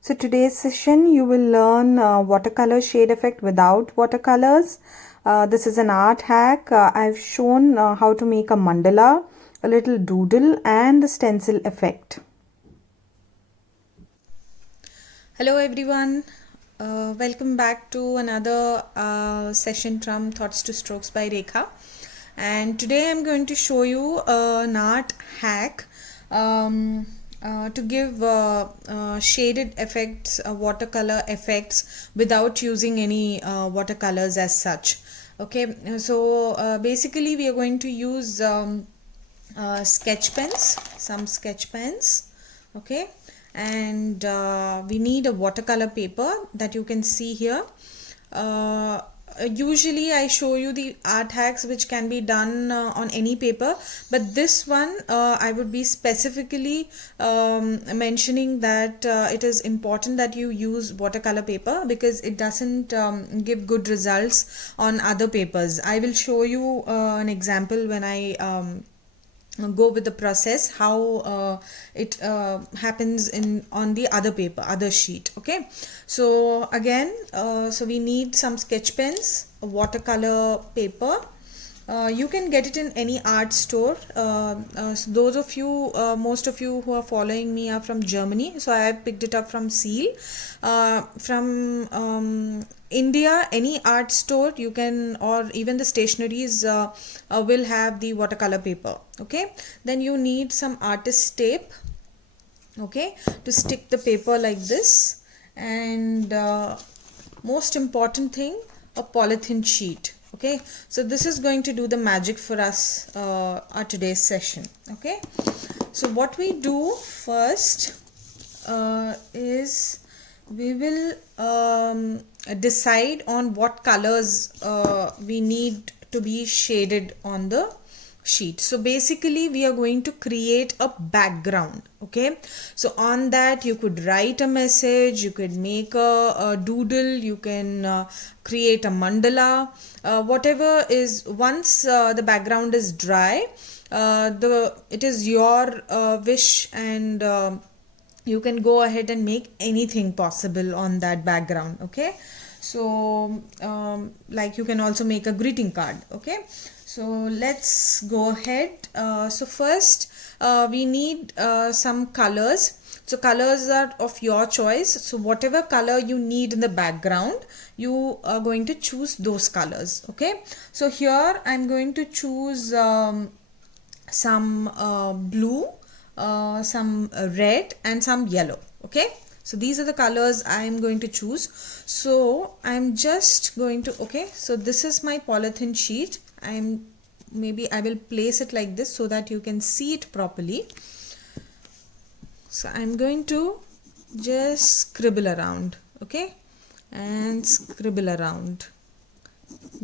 So today's session you will learn watercolor shade effect without watercolors. This is an art hack. I've shown how to make a mandala, a little doodle and the stencil effect. Hello everyone, welcome back to another session from Thoughts to Strokes by Rekha. And today I'm going to show you an art hack to give shaded effects, watercolor effects without using any watercolors as such. Okay, so basically we are going to use sketch pens, some sketch pens. Okay, and we need a watercolor paper that you can see here. Usually I show you the art hacks which can be done on any paper, but this one I would be specifically mentioning that it is important that you use watercolor paper because it doesn't give good results on other papers. I will show you an example when I go with the process how it happens in on the other paper, other sheet. Okay, so again so we need some sketch pens, a watercolor paper. You can get it in any art store. So those of you, most of you who are following me are from Germany, so I have picked it up from Seal. From India, any art store you can, or even the stationaries will have the watercolor paper. Okay, then you need some artist tape, okay, to stick the paper like this, and most important thing, a polythene sheet. Okay, so this is going to do the magic for us our today's session. Okay, so what we do first is we will decide on what colors we need to be shaded on the sheet. So basically we are going to create a background. Okay, so on that you could write a message, you could make a doodle, you can create a mandala, whatever is. Once the background is dry, it is your wish, and you can go ahead and make anything possible on that background. Okay, so like you can also make a greeting card. Okay, so let's go ahead. So first we need some colors. So colors are of your choice, so whatever color you need in the background, you are going to choose those colors. Okay, so here I'm going to choose some blue, some red and some yellow. Okay, so these are the colors I am going to choose. So I'm just going to, okay, so this is my polythene sheet. Maybe I will place it like this so that you can see it properly. So I'm going to just scribble around, okay, and scribble around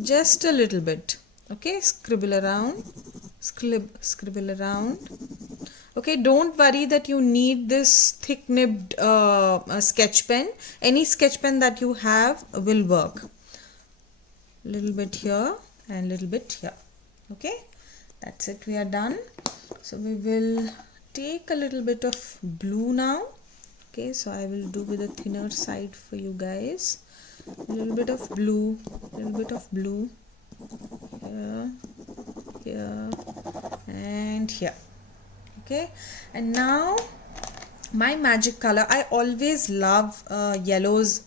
just a little bit. Okay, scribble around, scribble around. Okay, don't worry that you need this thick nibbed sketch pen. Any sketch pen that you have will work. Little bit here and little bit here. Okay, that's it, we are done. So we will take a little bit of blue now. Okay, so I will do with a thinner side for you guys. A little bit of blue, little bit of blue here, here and here. Okay, and now my magic color. I always love yellows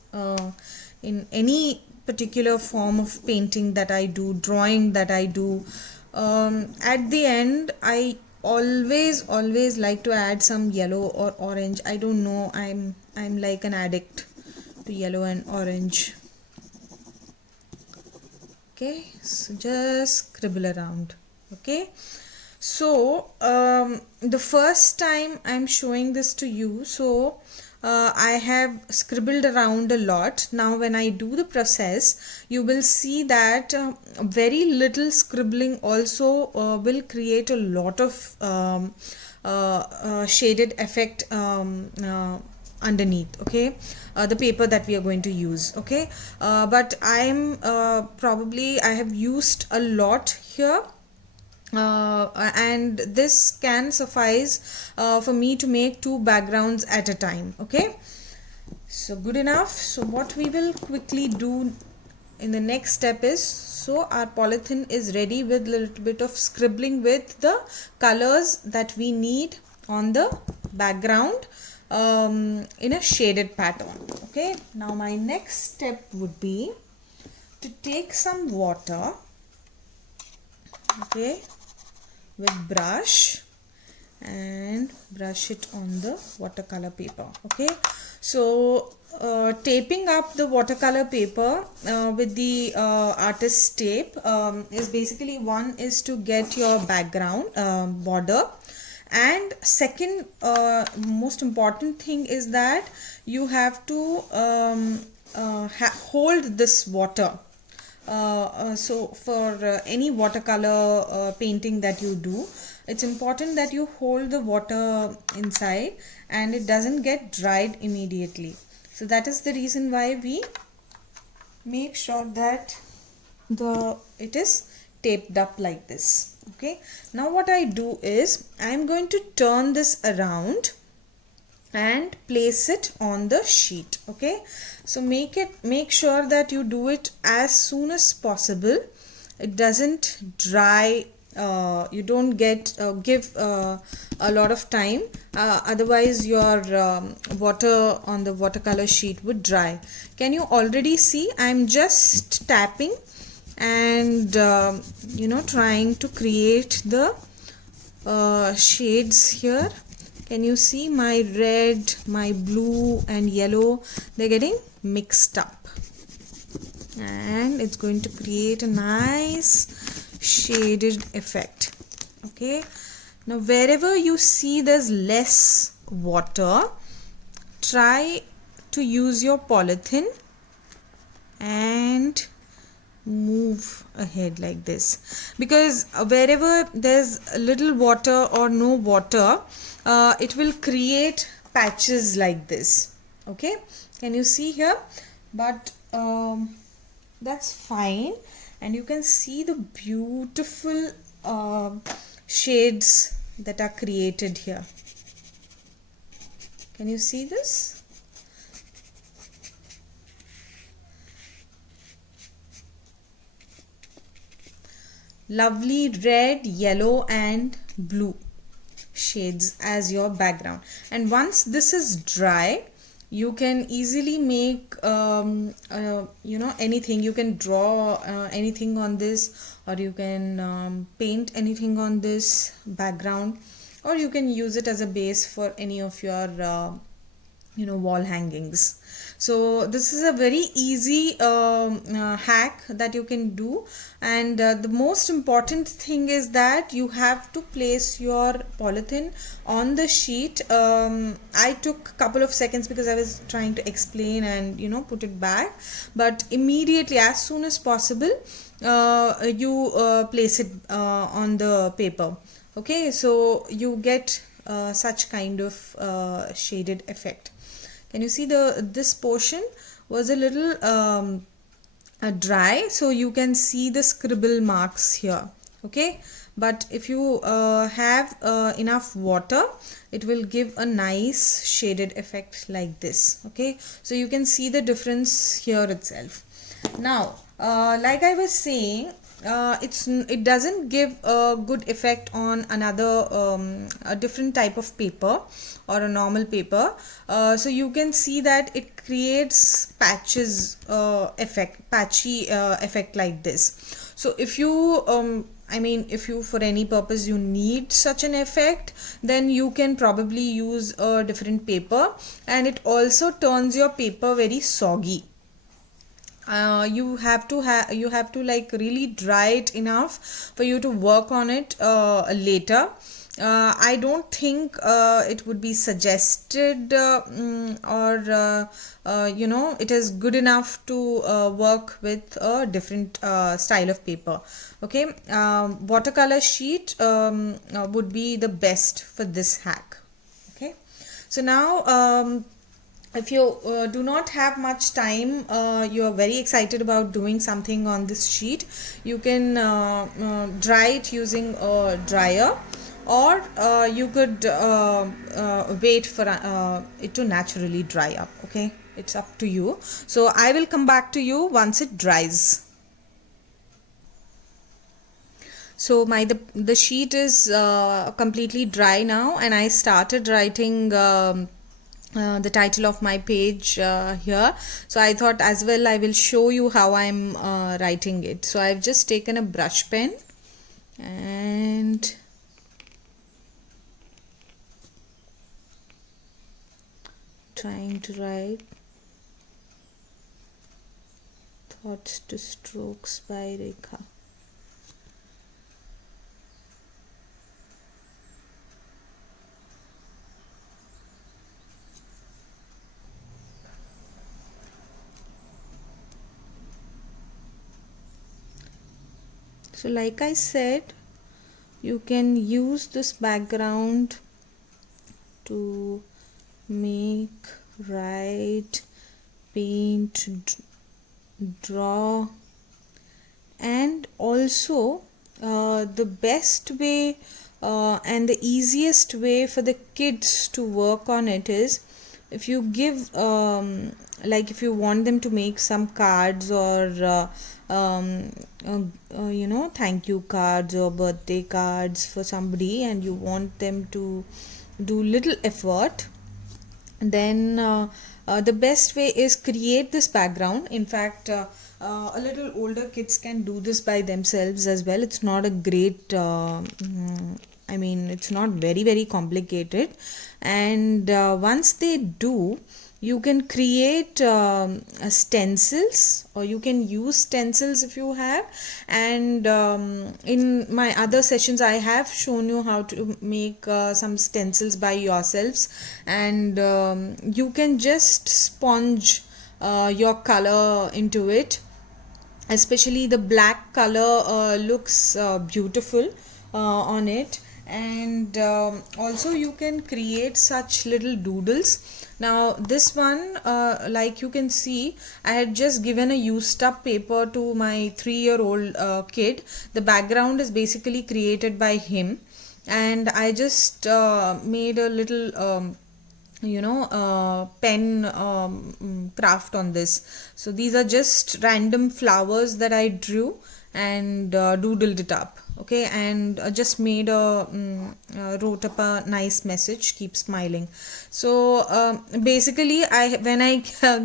in any particular form of painting that I do, drawing that I do. At the end I always like to add some yellow or orange. I don't know, I'm like an addict to yellow and orange. Okay, so just scribble around. Okay, so the first time I'm showing this to you, so I have scribbled around a lot. Now when I do the process, you will see that very little scribbling also will create a lot of shaded effect underneath. Okay, the paper that we are going to use. Okay, but I'm probably I have used a lot here, and this can suffice for me to make two backgrounds at a time. Okay, So good enough. So what we will quickly do in the next step is, so our polythene is ready with a little bit of scribbling with the colors that we need on the background in a shaded pattern. Okay, now my next step would be to take some water, okay, with brush and brush it on the watercolor paper. Okay, so taping up the watercolor paper with the artist tape is basically, one is to get your background border, and second most important thing is that you have to hold this water. So for any watercolor painting that you do, it's important that you hold the water inside and it doesn't get dried immediately. So that is the reason why we make sure that it is taped up like this. Okay, now what I do is I'm going to turn this around and place it on the sheet. Okay, so make sure that you do it as soon as possible. It doesn't dry, you don't give a lot of time, otherwise your water on the watercolor sheet would dry. Can you already see I'm just tapping and trying to create the shades here. Can you see my red, my blue and yellow, they're getting mixed up, and it's going to create a nice shaded effect. Okay, now wherever you see there's less water, try to use your polythene and move ahead like this, because wherever there's a little water or no water, it will create patches like this. Okay, can you see here? But that's fine, and you can see the beautiful shades that are created here. Can you see this? Lovely red, yellow and blue shades as your background. And once this is dry, you can easily make anything. You can draw anything on this, or you can paint anything on this background, or you can use it as a base for any of your wall hangings. So this is a very easy hack that you can do, and the most important thing is that you have to place your polythene on the sheet. I took a couple of seconds because I was trying to explain and put it back, but immediately, as soon as possible, you place it on the paper. Okay, so you get such kind of shaded effect. Can you see this portion was a little dry, so you can see the scribble marks here. Okay, but if you have enough water, it will give a nice shaded effect like this. Okay, so you can see the difference here itself. Now like I was saying, it doesn't give a good effect on another a different type of paper or a normal paper. So you can see that it creates patchy effect like this. So if you if you for any purpose you need such an effect, then you can probably use a different paper, and it also turns your paper very soggy. You have to like really dry it enough for you to work on it later. I don't think it would be suggested or it is good enough to work with a different style of paper. Okay, watercolor sheet would be the best for this hack. Okay, so now if you do not have much time, you are very excited about doing something on this sheet, you can dry it using a dryer, or you could wait for it to naturally dry up. Okay, it's up to you. So I will come back to you once it dries. So the sheet is completely dry now, and I started writing the title of my page here. So I thought as well I will show you how I'm writing it. So I've just taken a brush pen and trying to write Thoughts to Strokes by Rekha. So like I said, you can use this background to make, write, paint, draw, and also the best way and the easiest way for the kids to work on it is if you give like if you want them to make some cards or thank you cards or birthday cards for somebody, and you want them to do little effort, then the best way is create this background. In fact, a little older kids can do this by themselves as well. It's not a great it's not very complicated, and once they do, you can create stencils, or you can use stencils if you have. And in my other sessions I have shown you how to make some stencils by yourselves, and you can just sponge your color into it. Especially the black color looks beautiful on it, and also you can create such little doodles. Now this one, like you can see, I had just given a used up paper to my 3-year-old kid. The background is basically created by him, and I just made a little pen craft on this. So these are just random flowers that I drew and doodled it up. Okay, and just made wrote up a nice message, keep smiling. So basically when I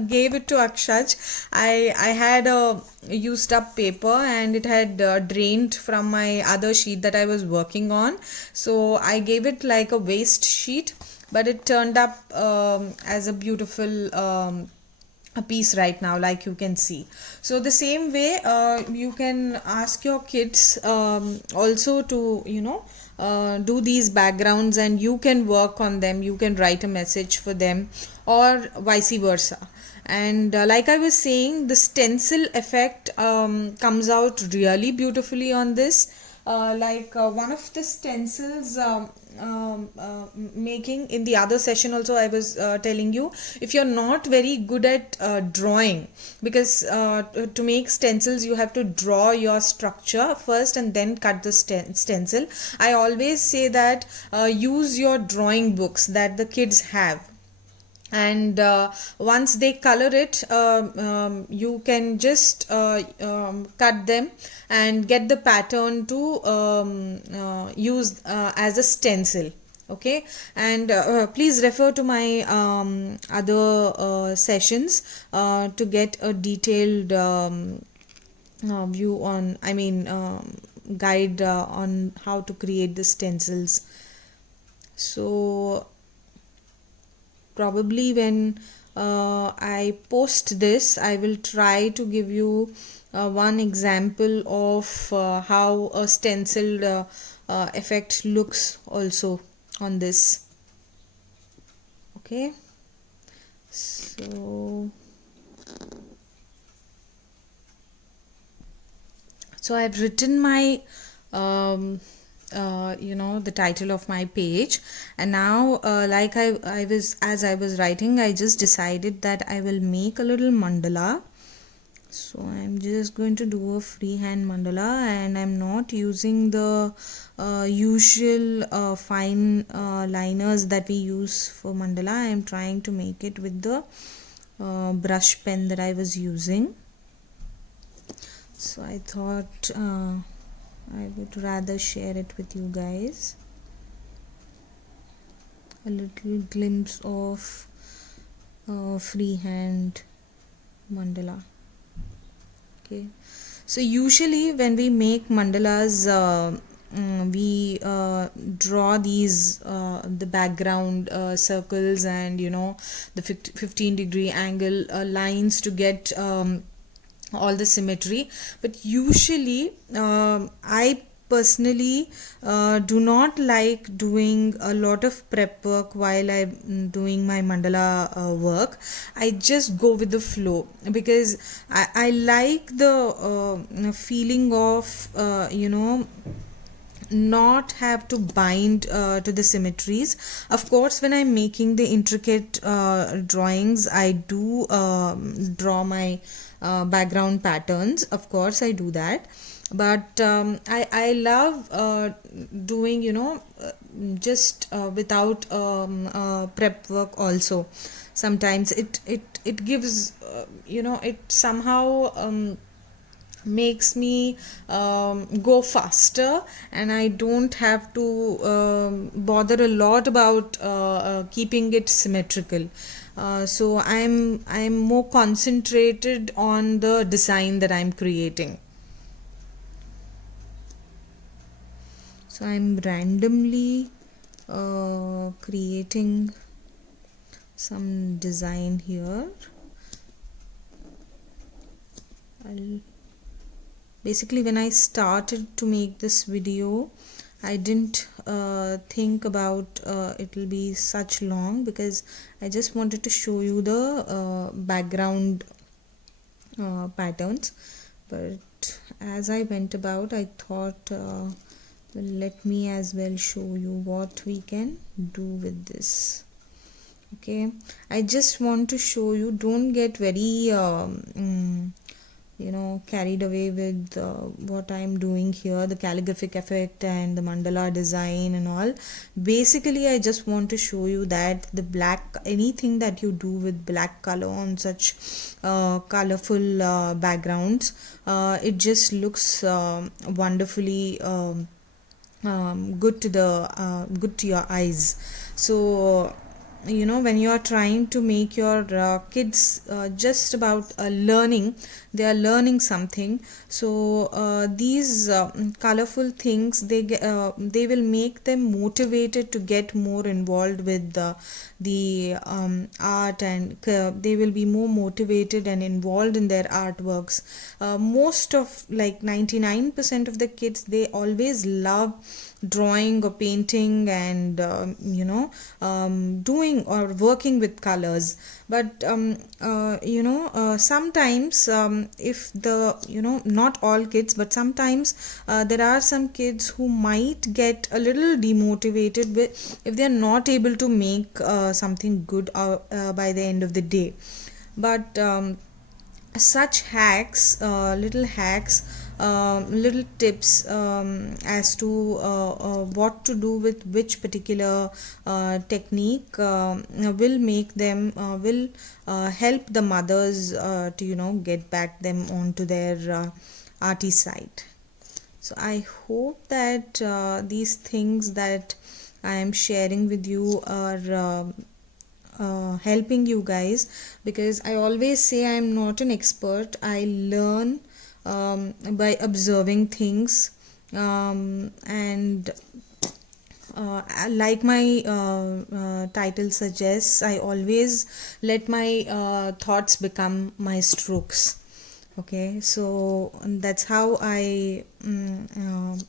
gave it to Akshaj, I had a used up paper, and it had drained from my other sheet that I was working on. So I gave it like a waste sheet, but it turned up as a beautiful a piece right now, like you can see. So the same way you can ask your kids also to do these backgrounds, and you can work on them. You can write a message for them, or vice versa. And like I was saying, the stencil effect comes out really beautifully on this. One of the stencils making in the other session also, I was telling you, if you're not very good at drawing, because to make stencils you have to draw your structure first and then cut the stencil. I always say that use your drawing books that the kids have, and once they color it, you can just cut them and get the pattern to use as a stencil. Okay, and please refer to my other sessions to get a detailed view on, guide on how to create the stencils. So probably when I post this, I will try to give you one example of how a stenciled effect looks also on this. Okay, so I've written my the title of my page, and now like as I was writing, I just decided that I will make a little mandala. So I'm just going to do a freehand mandala, and I'm not using the usual fine liners that we use for mandala. I'm trying to make it with the brush pen that I was using. So I thought I would rather share it with you guys. A little glimpse of freehand mandala. Okay, so usually when we make mandalas, we draw these the background circles and the 15-degree angle lines to get all the symmetry. But usually I personally do not like doing a lot of prep work while I'm doing my mandala work. I just go with the flow because I like the feeling of not have to bind to the symmetries. Of course, when I'm making the intricate drawings, I do draw my background patterns. Of course, I do that, but I love doing just without prep work also. Sometimes it gives it somehow makes me go faster, and I don't have to bother a lot about keeping it symmetrical. So I'm more concentrated on the design that I'm creating. So I'm randomly creating some design here. Basically, when I started to make this video, I didn't think about it will be such long, because I just wanted to show you the background patterns. But as I went about, I thought well, let me as well show you what we can do with this. Okay, I just want to show you, don't get very carried away with what I'm doing here, the calligraphic effect and the mandala design and all. Basically, I just want to show you that the black, anything that you do with black color on such colorful backgrounds, it just looks wonderfully good to your eyes. So when you are trying to make your kids just about learning, they are learning something. So these colorful things, they will make them motivated to get more involved with the art, and they will be more motivated and involved in their artworks. Most of, like 99% of the kids, they always love drawing or painting and doing or working with colors. But sometimes if the not all kids, but sometimes there are some kids who might get a little demotivated if they are not able to make something good by the end of the day. But such hacks, little hacks, little tips as to what to do with which particular technique will make them will help the mothers to get back them onto their arty side. So I hope that these things that I am sharing with you are helping you guys, because I always say I am not an expert. I learn by observing things, and like my title suggests, I always let my thoughts become my strokes. Okay, so that's how I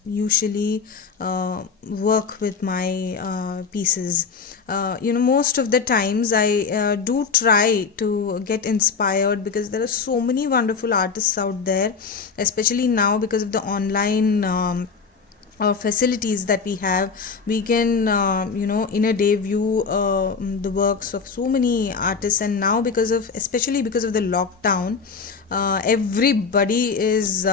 usually work with my pieces. Most of the times I do try to get inspired, because there are so many wonderful artists out there, especially now because of the online facilities that we have, we can in a day view the works of so many artists. And now, especially because of the lockdown, everybody is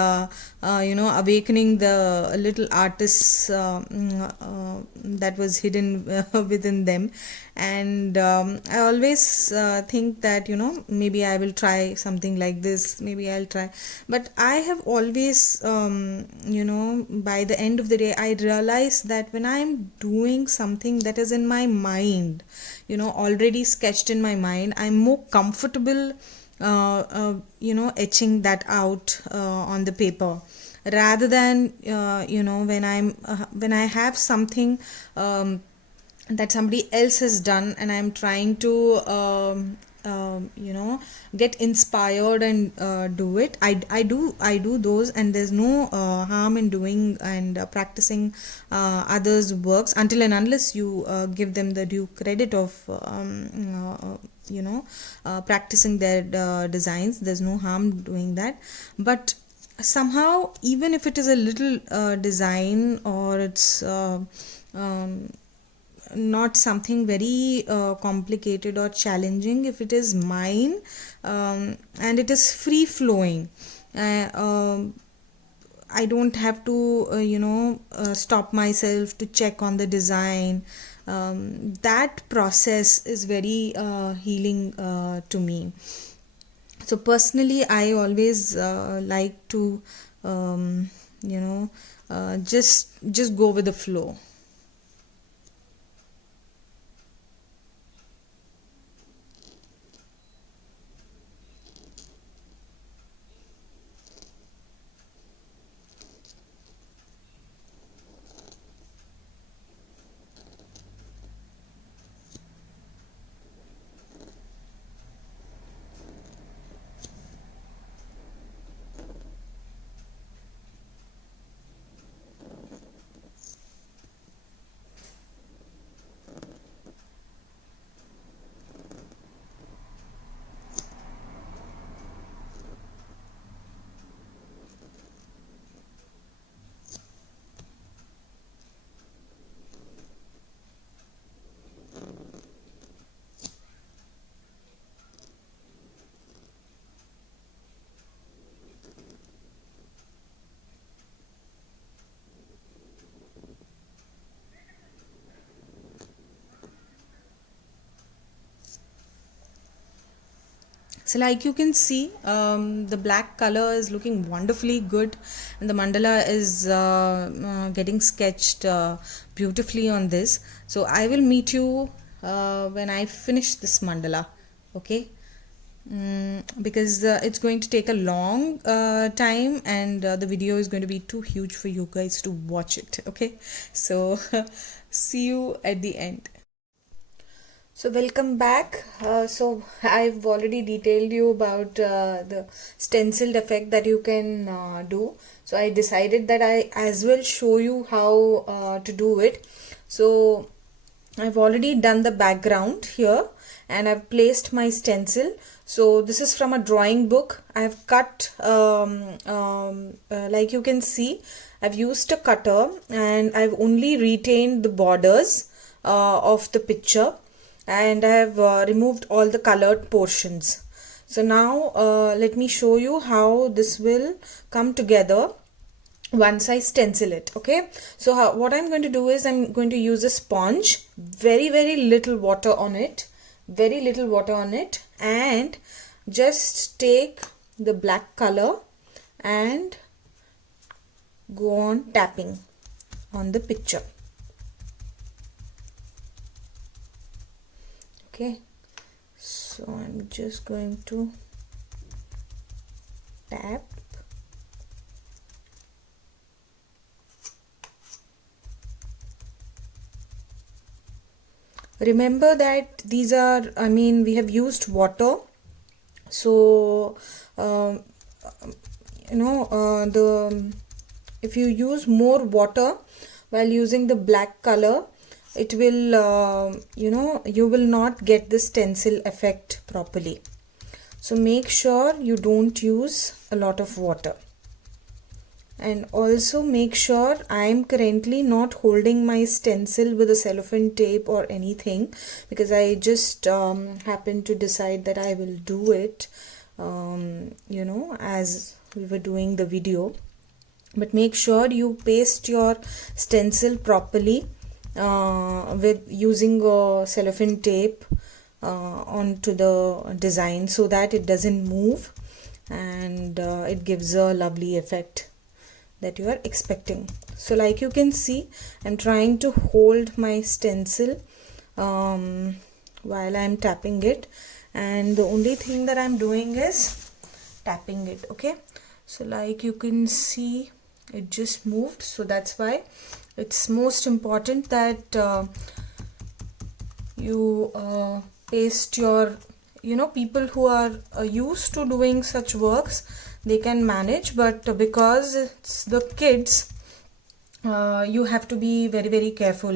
awakening the little artists that was hidden within them. And I always think that maybe I will try something like this, maybe I'll try. But I have always by the end of the day, I realize that when I'm doing something that is in my mind, already sketched in my mind, I'm more comfortable etching that out on the paper, rather than when I have something that somebody else has done, and I'm trying to get inspired and do it. I do those, and there's no harm in doing and practicing others' works, until and unless you give them the due credit of practicing their designs. There's no harm doing that. But somehow, even if it is a little design, or it's not something very complicated or challenging, if it is mine and it is free flowing, I don't have to stop myself to check on the design. That process is very healing to me. So personally, I always like to just go with the flow. So like you can see, the black color is looking wonderfully good, and the mandala is getting sketched beautifully on this. So I will meet you when I finish this mandala, okay? Because it's going to take a long time, and the video is going to be too huge for you guys to watch it, okay? So see you at the end. So welcome back. So I've already detailed you about the stenciled effect that you can do. So I decided that I as well show you how to do it. So I've already done the background here, and I've placed my stencil. So this is from a drawing book. I've cut like you can see, I've used a cutter, and I've only retained the borders of the picture, and I have removed all the colored portions. So now let me show you how this will come together once I stencil it, okay? So what I'm going to do is I'm going to use a sponge, very little water on it, and just take the black color and go on tapping on the picture. Okay, so I'm just going to tap. Remember that these are, we have used water, so if you use more water while using the black color, it will you will not get the stencil effect properly. So make sure you don't use a lot of water. And also make sure I'm currently not holding my stencil with a cellophane tape or anything, because I just happened to decide that I will do it as we were doing the video. But make sure you paste your stencil properly with using a cellophane tape onto the design, so that it doesn't move and it gives a lovely effect that you are expecting. So like you can see, I'm trying to hold my stencil while I'm tapping it, and the only thing that I'm doing is tapping it. Okay, so like you can see, it just moved. So that's why it's most important that you paste your, people who are used to doing such works, they can manage, but because it's the kids, you have to be very, very careful.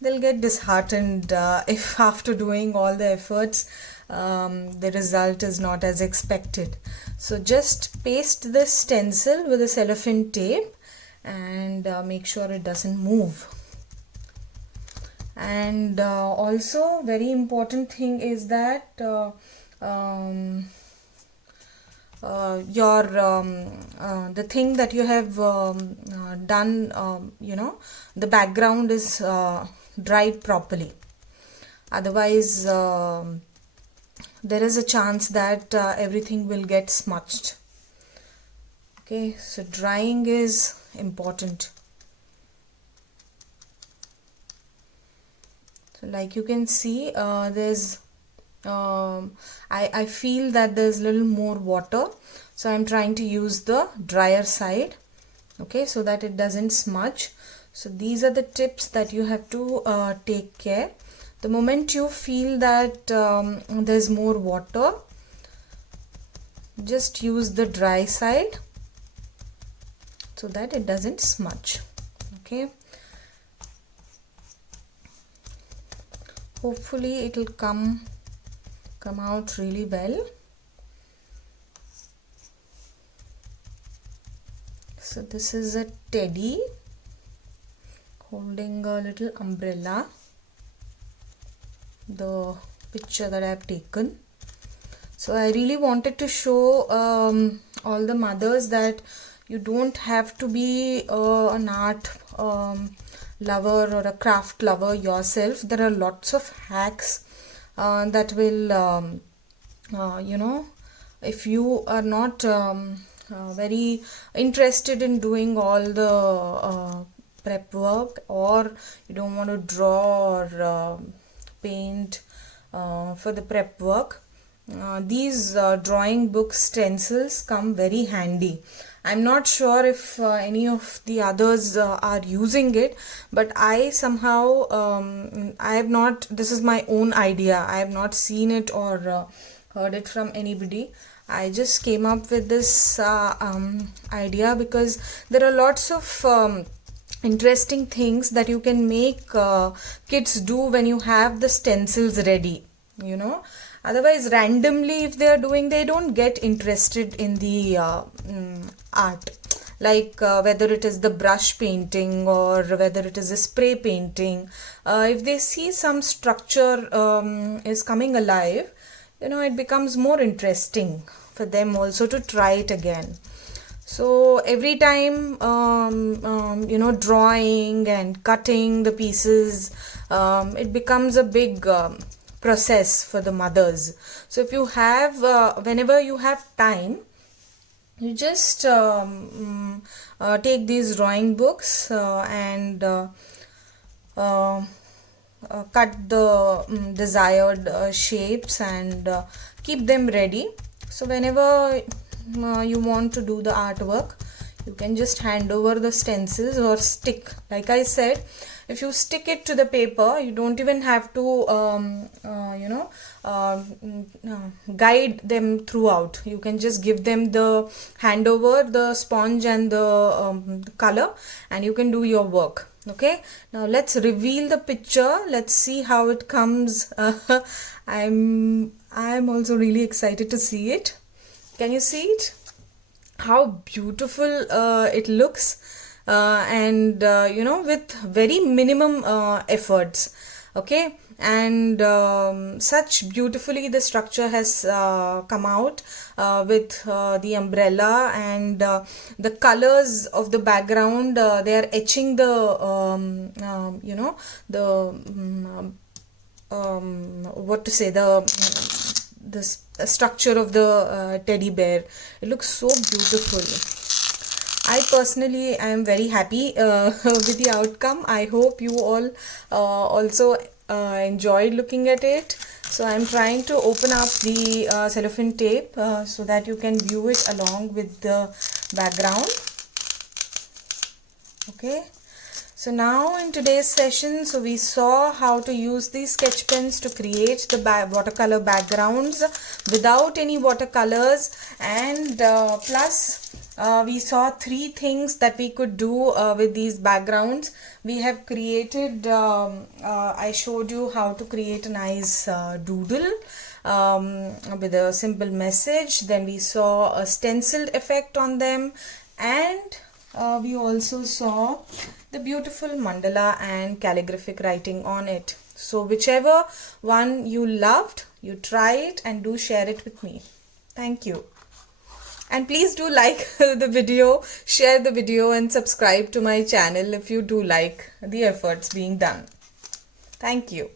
They'll get disheartened if after doing all the efforts the result is not as expected. So just paste the stencil with a cellophane tape and make sure it doesn't move. And also very important thing is that the thing that you have done, the background is dried properly. Otherwise there is a chance that everything will get smudged. Okay, so drying is important. So like you can see, there's I feel that there's a little more water, so I'm trying to use the drier side, okay, so that it doesn't smudge. So these are the tips that you have to take care. The moment you feel that there's more water, just use the dry side so that it doesn't smudge. Okay, hopefully it will come out really well. So this is a teddy holding a little umbrella, the picture that I have taken. So I really wanted to show all the mothers that you don't have to be an art lover or a craft lover yourself. There are lots of hacks that will if you are not very interested in doing all the prep work, or you don't want to draw or paint for the prep work, these drawing book stencils come very handy. I'm not sure if any of the others are using it, but I somehow I have not, this is my own idea, I have not seen it or heard it from anybody. I just came up with this idea because there are lots of interesting things that you can make kids do when you have the stencils ready, Otherwise, randomly, if they are doing, they don't get interested in the art. Like whether it is the brush painting or whether it is a spray painting. If they see some structure is coming alive, it becomes more interesting for them also to try it again. So every time, drawing and cutting the pieces, it becomes a big process for the mothers. So if you have whenever you have time, you just take these drawing books and cut the desired shapes and keep them ready. So whenever you want to do the artwork, you can just hand over the stencils or stick. Like I said, if you stick it to the paper, you don't even have to guide them throughout. You can just give them the handover, the sponge and the color, and you can do your work. Okay, now let's reveal the picture. Let's see how it comes. I'm also really excited to see it. Can you see it? how beautiful it looks, and with very minimum efforts. Okay, and such beautifully the structure has come out with the umbrella, and the colors of the background, they are etching the the what to say, the structure of the teddy bear. It looks so beautiful. I personally am very happy with the outcome. I hope you all also enjoyed looking at it. So I'm trying to open up the cellophane tape so that you can view it along with the background. Okay. So now in today's session, so we saw how to use these sketch pens to create the watercolor backgrounds without any watercolors, and plus we saw 3 things that we could do with these backgrounds. We have created, I showed you how to create a nice doodle with a simple message. Then we saw a stenciled effect on them, and we also saw the beautiful mandala and calligraphic writing on it. So whichever one you loved, you try it and do share it with me. Thank you. And please do like the video, share the video, and subscribe to my channel if you do like the efforts being done. Thank you.